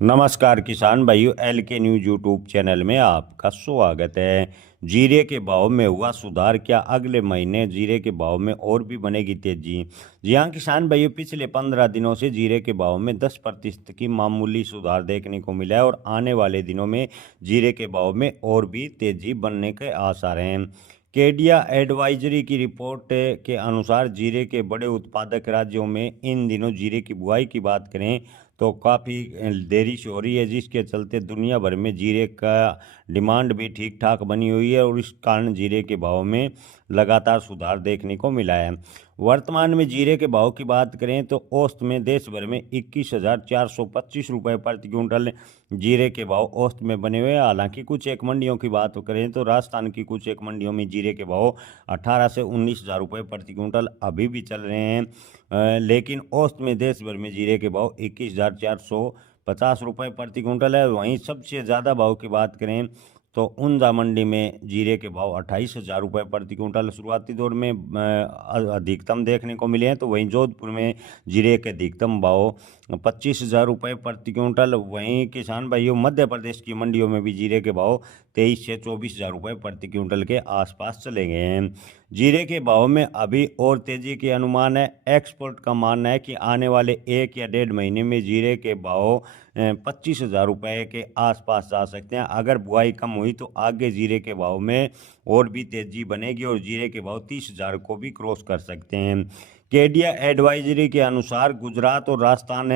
नमस्कार किसान भाइयों, एल के न्यूज यूट्यूब चैनल में आपका स्वागत है। जीरे के भाव में हुआ सुधार, क्या अगले महीने जीरे के भाव में और भी बनेगी तेजी? जी हाँ किसान भाइयों, पिछले 15 दिनों से जीरे के भाव में 10% की मामूली सुधार देखने को मिला है और आने वाले दिनों में जीरे के भाव में और भी तेजी बनने के आसार हैं। केडिया एडवाइजरी की रिपोर्ट के अनुसार जीरे के बड़े उत्पादक राज्यों में इन दिनों जीरे की बुआई की बात करें तो काफ़ी देरी से हो रही है, जिसके चलते दुनिया भर में जीरे का डिमांड भी ठीक ठाक बनी हुई है और इस कारण जीरे के भाव में लगातार सुधार देखने को मिला है। वर्तमान में जीरे के भाव की बात करें तो औसत में देश भर में 21,425 रुपये प्रति क्विंटल जीरे के भाव औसत में बने हुए हैं। हालांकि कुछ एक मंडियों की बात करें तो राजस्थान की कुछ एक मंडियों में जीरे के भाव 18 से 19,000 रुपये प्रति क्विंटल अभी भी चल रहे हैं। लेकिन औसत में देश भर में जीरे के भाव 21,450 रुपये प्रति क्विंटल है। वहीं सबसे ज़्यादा भाव की बात करें तो ऊंजा मंडी में जीरे के भाव 28,000 रुपये प्रति क्विंटल शुरुआती दौर में अधिकतम देखने को मिले हैं। तो वहीं जोधपुर में जीरे के अधिकतम भाव 25,000 रुपये प्रति क्विंटल। वहीं किसान भाइयों, मध्य प्रदेश की मंडियों में भी जीरे के भाव 23 से 24,000 रुपये प्रति क्विंटल के आसपास चले गए हैं। जीरे के भाव में अभी और तेजी के अनुमान है। एक्सपर्ट का मानना है कि आने वाले 1 या 1.5 महीने में जीरे के भाव 25,000 रुपये के आसपास जा सकते हैं। अगर बुआई कम हुई तो आगे जीरे के भाव में और भी तेजी बनेगी और जीरे के भाव 30,000 को भी क्रॉस कर सकते हैं। केडिया एडवाइजरी के अनुसार गुजरात और राजस्थान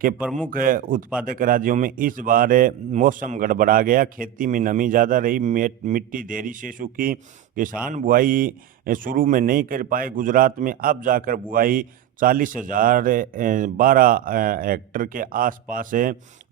के प्रमुख उत्पादक राज्यों में इस बार मौसम गड़बड़ा गया। खेती में नमी ज़्यादा रही, मिट्टी देरी से सूखी, किसान बुआई शुरू में नहीं कर पाए। गुजरात में अब जाकर बुआई 40,012 हेक्टर के आसपास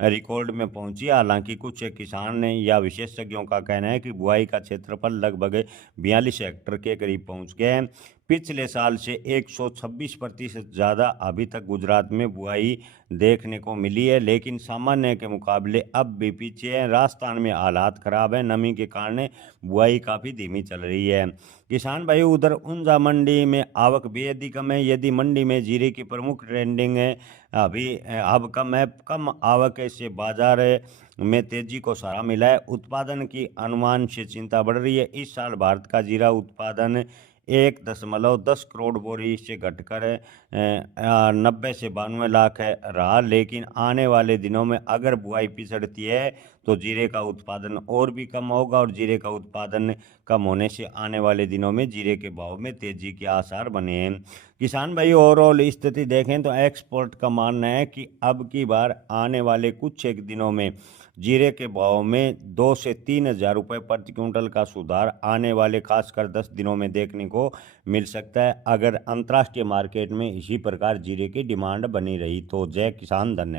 रिकॉर्ड में पहुंची। हालांकि कुछ किसान या विशेषज्ञों का कहना है कि बुआई का क्षेत्रफल लगभग 42 हेक्टर के करीब पहुंच गए हैं। पिछले साल से 126% ज़्यादा अभी तक गुजरात में बुआई देखने को मिली है, लेकिन सामान्य के मुकाबले अब भी पीछे है। राजस्थान में हालात खराब है, नमी के कारण बुआई काफ़ी धीमी चल रही है। किसान भाई, उधर ऊंजा मंडी में आवक बेहद ही कम है। यदि मंडी में जीरे की प्रमुख ट्रेंडिंग है अभी अब कम है, कम आवक से बाजार में तेजी को सहारा मिला है। उत्पादन की अनुमान से चिंता बढ़ रही है। इस साल भारत का जीरा उत्पादन 1.10 करोड़ बोरी से घटकर 90 से 92 लाख रहा। लेकिन आने वाले दिनों में अगर बुआई पिछड़ती है तो जीरे का उत्पादन और भी कम होगा और जीरे का उत्पादन कम होने से आने वाले दिनों में जीरे के भाव में तेजी के आसार बने हैं। किसान भाई, ओवरऑल स्थिति देखें तो एक्सपर्ट का मानना है कि अब की बार आने वाले कुछ एक दिनों में जीरे के भाव में 2 से 3,000 रुपये प्रति क्विंटल का सुधार आने वाले खासकर 10 दिनों में देखने को मिल सकता है, अगर अंतर्राष्ट्रीय मार्केट में इसी प्रकार जीरे की डिमांड बनी रही तो। जय किसान, धन्यवाद।